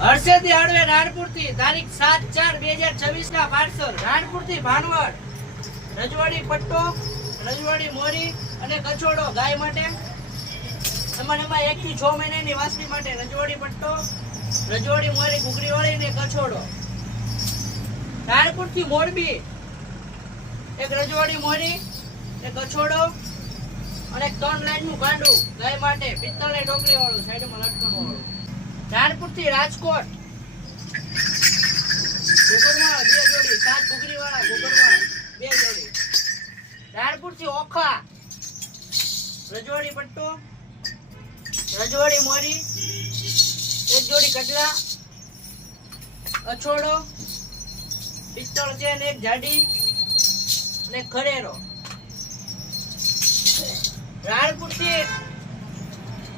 હર્ષેદી હળવે રાણપુર થી તારીખ 7/4/2026 ના પાર્સલ રાણપુર થી ભાનવડ રજવાડી પટ્ટો રજવાડી મોરી અને કચોડો ગાય માટે એમાં 1 થી 6 મહિનાની વાસળી માટે રજવાડી પટ્ટો રજવાડી મોરી ઘૂઘરી વાળી ને કચોડો રાણપુર થી મોરબી એક રજવાડી મોરી એક કચોડો અને 3 લાઈન નું ગાંડું ગાય માટે પિત્તળની ટોકરી વાળું સાઈડમાં લટકણ વાળું રાણપુર થી રાજકોટ ઘૂઘરવાળા 2 જોડી 7 ઘૂઘરી વાળા ઘૂઘરવાળા 2 જોડી રાણપુર થી ઓખા રજવાડી પટ્ટો રજવાડી મોરી 1 જોડી કડલા અછોડો પિત્તળ ચેન 1 જાડી અને ખરેરો રાણપુર થી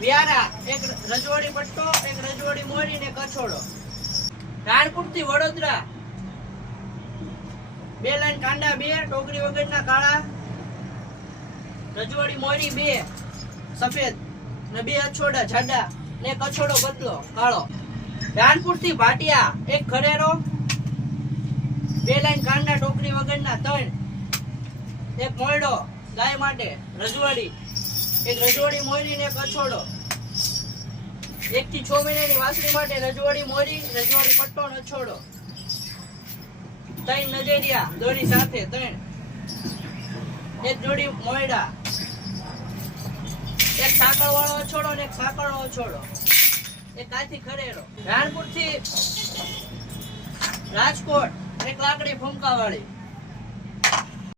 વ્યારા એક રજવાડી પટ્ટો એક રજવાડી મોરી ને કછોડો રાણપુર થી વડોદરા 2 લાઈન કાંડા 2 ટોકરી વગરના કાળા રજવાડી મોરી 2 સફેદ ને 2 અછોડા જાડા ને કછોડો બદલો કાળો રાણપુર થી ભાટિયા એક ખરેરો 2 લાઈન કાંડા ટોકરી વગરના 3 એક મોયડો ગાય માટે રજવાડી એક રજવાડી મોરી ને કછોડો 1 થી 6 મહિનાની વાસળી માટે રજવાડી મોરી રજવાડી પટ્ટો ને છોડો 3 નજરિયા દોરી સાથે 3 એક જોડી મોયડા એક સાકળ વાળો છોડો ને એક સાકળ વાળો છોડો એક કાથી ખરેરો રાણપુર થી રાજકોટ એક લાકડી ફૂંકા વાળી